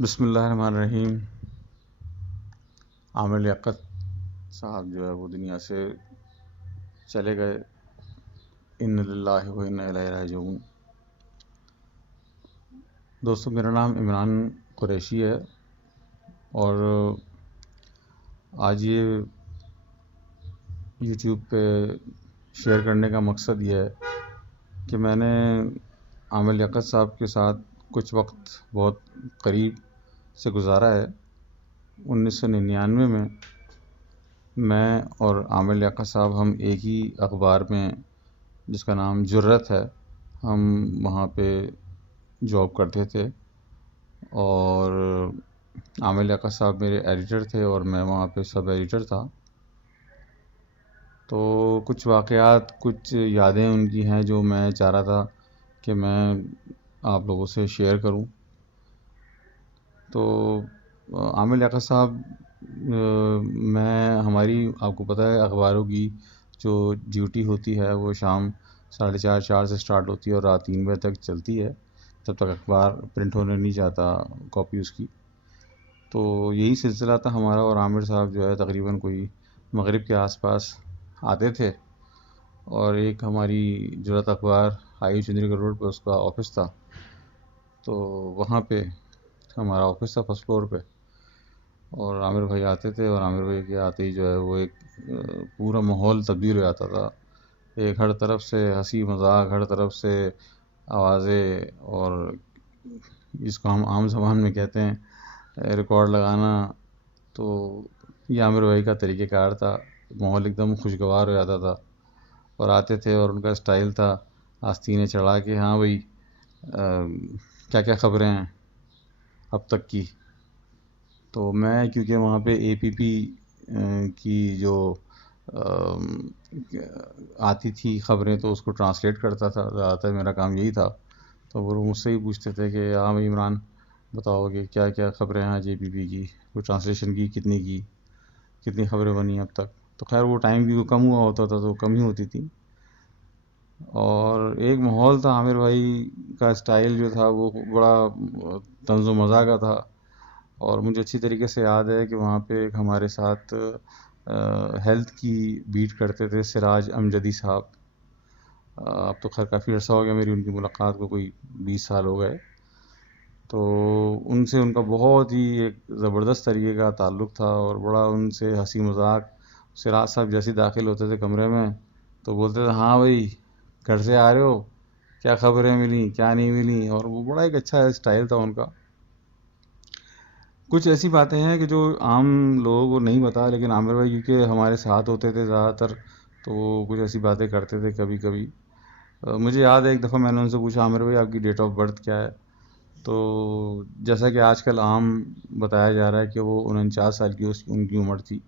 بسم اللہ الرحمن الرحیم۔ عامر لیاقت صاحب جو ہے وہ دنیا سے چلے گئے، ان للہ و انا الیہ راجعون۔ دوستو، میرا نام عمران قریشی ہے اور آج یہ یوٹیوب پہ شیئر کرنے کا مقصد یہ ہے کہ میں نے عامر لیاقت صاحب کے ساتھ کچھ وقت بہت قریب سے گزارا ہے۔ 1999 میں اور عامر لیاقت صاحب ہم ایک ہی اخبار میں، جس کا نام جرت ہے، ہم وہاں پہ جاب کرتے تھے اور عامر لیاقت صاحب میرے ایڈیٹر تھے اور میں وہاں پہ سب ایڈیٹر تھا۔ تو کچھ واقعات، کچھ یادیں ان کی ہیں جو میں چاہ رہا تھا کہ میں آپ لوگوں سے شیئر کروں۔ تو عامر لیاقت صاحب، ہماری آپ کو پتہ ہے اخباروں کی جو ڈیوٹی ہوتی ہے وہ شام 4:30 سے سٹارٹ ہوتی ہے اور رات 3 بجے تک چلتی ہے، جب تک اخبار پرنٹ ہونے نہیں جاتا کاپی اس کی۔ تو یہی سلسلہ تھا ہمارا، اور عامر صاحب جو ہے تقریباً کوئی مغرب کے آس پاس آتے تھے اور ایک ہماری جرت اخبار ہائی چندری گڑھ روڈ پہ اس کا آفس تھا، تو وہاں پہ ہمارا آفس تھا فرسٹ فلور پہ، اور عامر بھائی آتے تھے اور عامر بھائی کے آتے ہی جو ہے وہ ایک پورا ماحول تبدیل ہو جاتا تھا۔ ایک ہر طرف سے ہنسی مذاق، ہر طرف سے آوازیں، اور جس کو ہم عام زبان میں کہتے ہیں ریکارڈ لگانا، تو یہ عامر بھائی کا طریقہ کار تھا۔ ماحول ایک دم خوشگوار ہو جاتا تھا، اور آتے تھے اور ان کا اسٹائل تھا آستینیں چڑھا کے، ہاں بھائی کیا کیا خبریں ہیں اب تک کی۔ تو میں کیونکہ وہاں پہ اے پی پی کی جو آتی تھی خبریں، تو اس کو ٹرانسلیٹ کرتا تھا، زیادہ تر میرا کام یہی تھا۔ تو وہ مجھ سے ہی پوچھتے تھے کہ ہاں بھائی عمران، بتاؤ کہ کیا کیا خبریں ہیں آج اے پی پی کی، وہ ٹرانسلیشن کی کتنی خبریں بنی اب تک۔ تو خیر وہ ٹائم بھی کم ہوا ہوتا تھا تو کم ہی ہوتی تھی، اور ایک ماحول تھا۔ عامر بھائی کا اسٹائل جو تھا وہ بڑا طنز و مزاح کا تھا، اور مجھے اچھی طریقے سے یاد ہے کہ وہاں پہ ایک ہمارے ساتھ ہیلتھ کی بیٹ کرتے تھے سراج امجدی صاحب۔ اب تو خیر کافی عرصہ ہو گیا میری ان کی ملاقات کو، کوئی 20 سال ہو گئے۔ تو ان سے ان کا بہت ہی ایک زبردست طریقے کا تعلق تھا، اور بڑا ان سے ہنسی مذاق۔ سراج صاحب جیسے داخل ہوتے تھے کمرے میں تو بولتے تھے ہاں بھائی گھر سے آ رہے ہو، کیا خبریں ملیں کیا نہیں ملیں، اور وہ بڑا ایک اچھا اسٹائل تھا ان کا۔ کچھ ایسی باتیں ہیں کہ جو عام لوگوں کو نہیں پتا، لیکن عامر بھائی کیونکہ ہمارے ساتھ ہوتے تھے زیادہ تر، تو وہ کچھ ایسی باتیں کرتے تھے کبھی کبھی۔ مجھے یاد ہے ایک دفعہ میں نے ان سے پوچھا عامر بھائی آپ کی ڈیٹ آف برتھ کیا ہے؟ تو جیسا کہ آج کل عام بتایا جا رہا ہے کہ وہ 49 سال کی ان کی عمر تھی،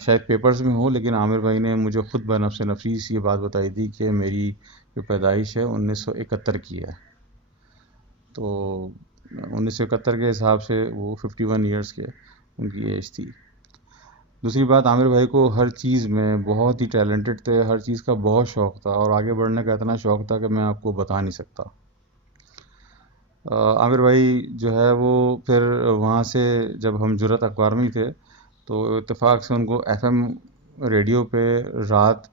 شاید پیپرز میں ہو، لیکن عامر بھائی نے مجھے خود بنفس نفیس یہ بات بتائی تھی کہ میری جو پیدائش ہے 1971 کی ہے۔ تو 1971 کے حساب سے وہ 51 ایئرس کے ان کی ایج تھی۔ دوسری بات، عامر بھائی کو ہر چیز میں بہت ہی ٹیلنٹڈ تھے، ہر چیز کا بہت شوق تھا، اور آگے بڑھنے کا اتنا شوق تھا کہ میں آپ کو بتا نہیں سکتا۔ عامر بھائی جو ہے وہ پھر وہاں سے جب ہم جرت اخبار میں ہی تھے تو اتفاق سے ان کو ایف ایم ریڈیو پہ رات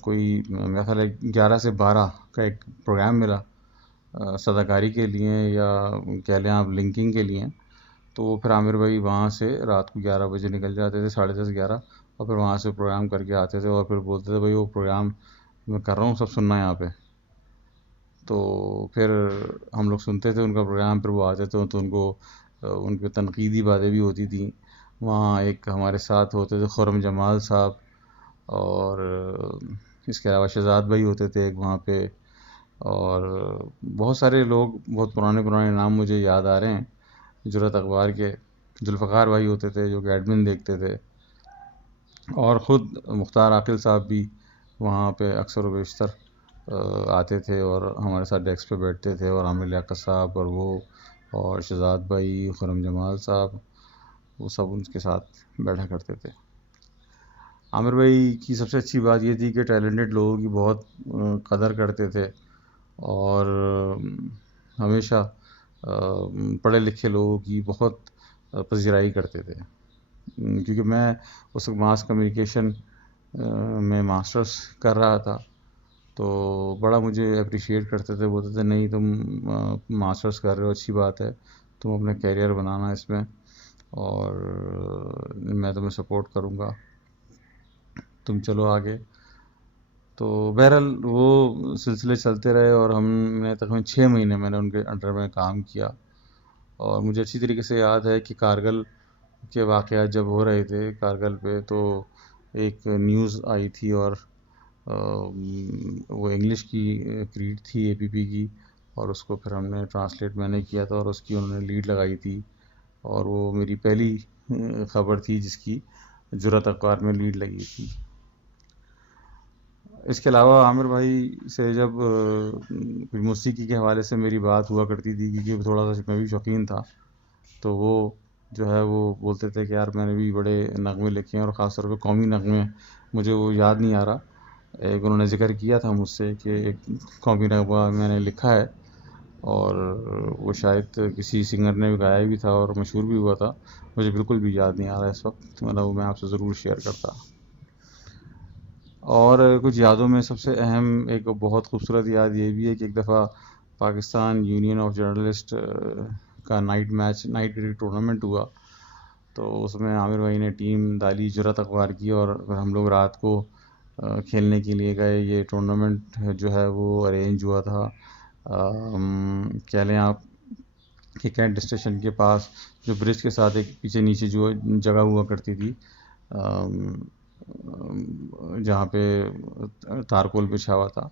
کوئی میرا خیال ہے 11 سے 12 کا ایک پروگرام ملا صداکاری کے لیے، یا کہہ لیں آپ لنکنگ کے لیے۔ تو وہ پھر عامر بھائی وہاں سے رات کو 11 بجے نکل جاتے تھے، 10:30 11، اور پھر وہاں سے پروگرام کر کے آتے تھے، اور پھر بولتے تھے بھائی وہ پروگرام میں کر رہا ہوں، سب سننا یہاں پہ۔ تو پھر ہم لوگ سنتے تھے ان کا پروگرام، پھر وہ آتے تھے تو ان پہ تنقیدی باتیں بھی ہوتی تھیں۔ وہاں ایک ہمارے ساتھ ہوتے تھے خرم جمال صاحب، اور اس کے علاوہ شہزاد بھائی ہوتے تھے ایک وہاں پہ، اور بہت سارے لوگ، بہت پرانے نام مجھے یاد آ رہے ہیں جرت اخبار کے۔ ذوالفقار بھائی ہوتے تھے جو کہ ایڈمن دیکھتے تھے، اور خود مختار عاقل صاحب بھی وہاں پہ اکثر و بیشتر آتے تھے اور ہمارے ساتھ ڈیسک پہ بیٹھتے تھے، اور عامر لیاقت صاحب اور وہ اور شہزاد بھائی، خرم جمال صاحب، وہ سب ان کے ساتھ بیٹھا کرتے تھے۔ عامر بھائی کی سب سے اچھی بات یہ تھی کہ ٹیلنٹڈ لوگوں کی بہت قدر کرتے تھے، اور ہمیشہ پڑھے لکھے لوگوں کی بہت پذیرائی کرتے تھے، کیونکہ میں اس وقت ماس کمیونیکیشن میں ماسٹرس کر رہا تھا، تو بڑا مجھے اپریشیٹ کرتے تھے، بولتے تھے نہیں تم ماسٹرس کر رہے ہو، اچھی بات ہے، تم اپنا کیریئر بنانا اس میں، اور میں تمہیں سپورٹ کروں گا، تم چلو آگے۔ تو بہرحال وہ سلسلے چلتے رہے، اور ہم نے تقریباً 6 مہینے میں نے ان کے انڈر میں کام کیا، اور مجھے اچھی طریقے سے یاد ہے کہ کارگل کے واقعات جب ہو رہے تھے کارگل پہ، تو ایک نیوز آئی تھی، اور وہ انگلش کی کریڈ تھی APP کی، اور اس کو پھر ہم نے ٹرانسلیٹ میں نے کیا تھا، اور اس کی انہوں نے لیڈ لگائی تھی، اور وہ میری پہلی خبر تھی جس کی جرأت اخبار میں لیڈ لگی تھی۔ اس کے علاوہ عامر بھائی سے جب کوئی موسیقی کے حوالے سے میری بات ہوا کرتی تھی، کیونکہ تھوڑا سا میں بھی شوقین تھا، تو وہ جو ہے وہ بولتے تھے کہ یار میں نے بھی بڑے نغمے لکھے ہیں، اور خاص طور پہ قومی نغمے، مجھے وہ یاد نہیں آ رہا، ایک انہوں نے ذکر کیا تھا مجھ سے کہ ایک قومی نغمہ میں نے لکھا ہے، اور وہ شاید کسی سنگر نے بھی گایا بھی تھا اور مشہور بھی ہوا تھا، مجھے بالکل بھی یاد نہیں آ رہا اس وقت، وہ میں آپ سے ضرور شیئر کرتا۔ اور کچھ یادوں میں سب سے اہم ایک بہت خوبصورت یاد یہ بھی ہے کہ ایک دفعہ پاکستان یونین آف جرنلسٹ کا نائٹ کریکٹ ٹورنامنٹ ہوا، تو اس میں عامر بھائی نے ٹیم ڈالی جرأت اخبار کی، اور ہم لوگ رات کو کھیلنے کے لیے گئے۔ یہ ٹورنامنٹ جو ہے وہ ارینج ہوا تھا، کہہ لیں آپ کہ کینٹ اسٹیشن کے پاس، جو برج کے ساتھ ایک پیچھے نیچے جو جگہ ہوا کرتی تھی، جہاں پہ تارکول بچھا ہوا تھا،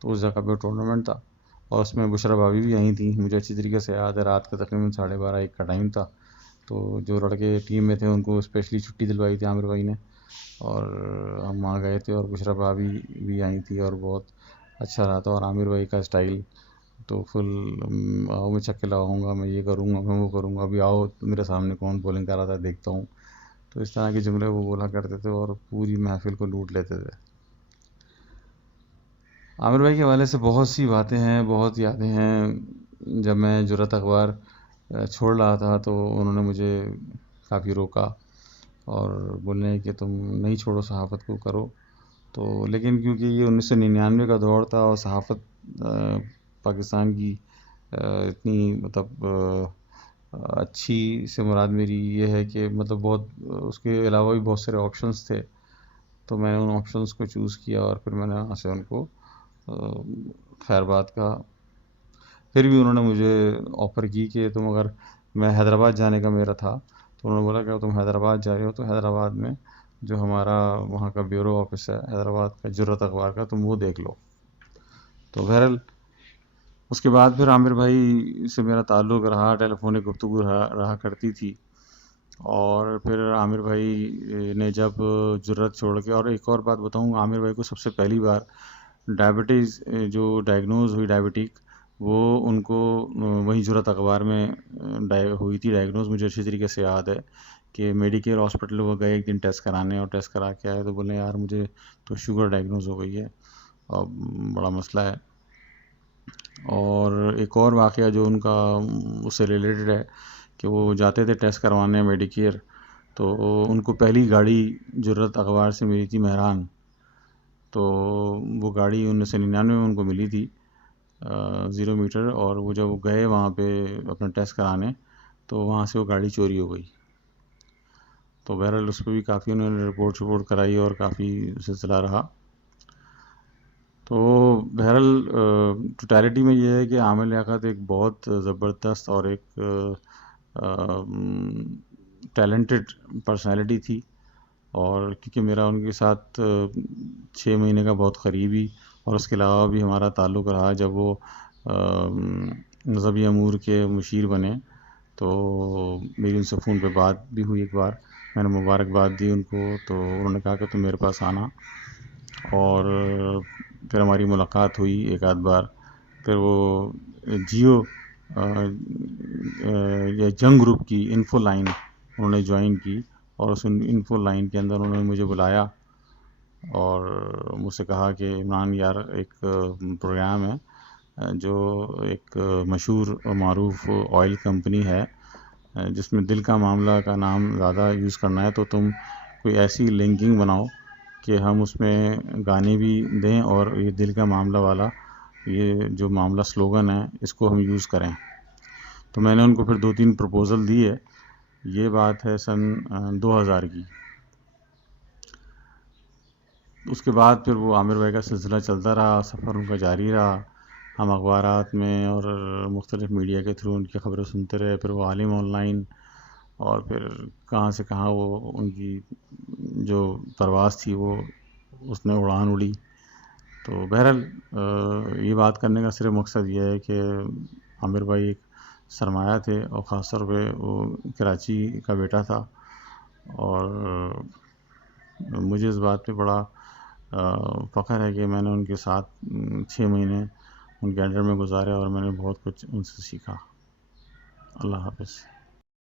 تو اس جگہ پہ ٹورنامنٹ تھا، اور اس میں بشرا بھابھی بھی آئی تھیں، مجھے اچھی طریقے سے یاد ہے، رات کا تقریباً 12:30 کا ٹائم تھا، تو جو لڑکے ٹیم میں تھے ان کو اسپیشلی چھٹی دلوائی تھی عامر بھائی نے، اور ہم وہاں گئے تھے، اور بشرا بھابھی بھی آئی تھی، اور بہت اچھا رہا تھا۔ اور عامر بھائی کا اسٹائل تو فل، آؤ میں چھکے لگاؤں گا، میں یہ کروں گا، میں وہ کروں گا، ابھی آؤ میرے سامنے کون بولنگ کر رہا تھا دیکھتا ہوں، تو اس طرح کے جملے وہ بولا کرتے تھے، اور پوری محفل کو لوٹ لیتے تھے۔ عامر بھائی کے حوالے سے بہت سی باتیں ہیں، بہت یادیں ہیں۔ جب میں جرأت اخبار چھوڑ رہا تھا تو انہوں نے مجھے کافی روکا، اور بولنے کہ تم نہیں چھوڑو، صحافت کو کرو، تو لیکن کیونکہ یہ 1999 کا دور تھا، اور صحافت پاکستان کی اتنی مطلب اچھی سے مراد میری یہ ہے کہ مطلب بہت، اس کے علاوہ بھی بہت سارے آپشنس تھے، تو میں نے ان آپشنس کو چوز کیا، اور پھر میں نے وہاں سے ان کو خیر بات کہا۔ پھر بھی انہوں نے مجھے آفر کی کہ تم اگر، میں حیدرآباد جانے کا میرا تھا، تو انہوں نے بولا کہ تم حیدرآباد جا رہے ہو تو حیدرآباد میں جو ہمارا وہاں کا بیورو آفس ہے حیدرآباد کا جرأت اخبار کا، تم وہ دیکھ لو۔ تو بہرحال اس کے بعد پھر عامر بھائی سے میرا تعلق رہا، ٹیلی فونک گفتگو رہا کرتی تھی، اور پھر عامر بھائی نے جب جرأت چھوڑ کے، اور ایک اور بات بتاؤں، عامر بھائی کو سب سے پہلی بار ڈائبٹیز جو ڈائگنوز ہوئی، ڈائبٹیک، وہ ان کو وہیں جرأت اخبار میں ہوئی تھی ڈائگنوز، مجھے اچھی طریقے سے یاد ہے کہ میڈیکیئر ہاسپٹل وہ گئے ایک دن ٹیسٹ کرانے، اور ٹیسٹ کرا کے آئے تو بولے یار مجھے تو شوگر ڈائگنوز ہو گئی ہے، اور بڑا مسئلہ ہے۔ اور ایک اور واقعہ جو ان کا اس سے ریلیٹڈ ہے کہ وہ جاتے تھے ٹیسٹ کروانے میڈیکیئر، تو ان کو پہلی گاڑی جرأت اخبار سے ملی تھی مہران، تو وہ گاڑی 1999 میں ان کو ملی تھی 0 میٹر، اور وہ جب وہ گئے وہاں پہ اپنا ٹیسٹ کرانے تو وہاں سے وہ گاڑی چوری ہو گئی، تو بہرحال اس پہ بھی کافی انہوں نے رپورٹ کرائی، اور کافی سلسلہ رہا۔ تو بہرحال ٹوٹیلٹی میں یہ ہے کہ عامر لیاقت ایک بہت زبردست اور ایک ٹیلنٹڈ پرسنالٹی تھی، اور کیونکہ میرا ان کے ساتھ 6 مہینے کا بہت قریبی، اور اس کے علاوہ بھی ہمارا تعلق رہا جب وہ مذہبی امور کے مشیر بنے، تو میری ان سے فون پہ بات بھی ہوئی ایک بار، میں نے مبارکباد دی ان کو، تو انہوں نے کہا کہ تم میرے پاس آنا، اور پھر ہماری ملاقات ہوئی ایک آدھ بار۔ پھر وہ جیو یا جنگ گروپ کی انفو لائن انہوں نے جوائن کی، اور اس انفو لائن کے اندر انہوں نے مجھے بلایا، اور مجھ سے کہا کہ عمران یار ایک پروگرام ہے جو ایک مشہور اور معروف آئل کمپنی ہے، جس میں دل کا معاملہ کا نام زیادہ یوز کرنا ہے، تو تم کوئی ایسی لنکنگ بناؤ کہ ہم اس میں گانے بھی دیں اور یہ دل کا معاملہ والا یہ جو معاملہ سلوگن ہے اس کو ہم یوز کریں۔ تو میں نے ان کو پھر 2-3 پروپوزل دی ہے۔ یہ بات ہے سن 2000 کی۔ اس کے بعد پھر وہ عامر بھائی کا سلسلہ چلتا رہا، سفر ان کا جاری رہا، ہم اخبارات میں اور مختلف میڈیا کے تھرو ان کی خبریں سنتے رہے، پھر وہ عالم آن لائن، اور پھر کہاں سے کہاں وہ ان کی جو پرواز تھی وہ اس نے اڑان اڑی۔ تو بہرحال یہ بات کرنے کا صرف مقصد یہ ہے کہ عامر بھائی ایک سرمایہ تھے، اور خاص طور پہ وہ کراچی کا بیٹا تھا، اور مجھے اس بات پہ بڑا فخر ہے کہ میں نے ان کے ساتھ 6 مہینے ان کے انڈر میں گزارے، اور میں نے بہت کچھ ان سے سیکھا۔ اللہ حافظ۔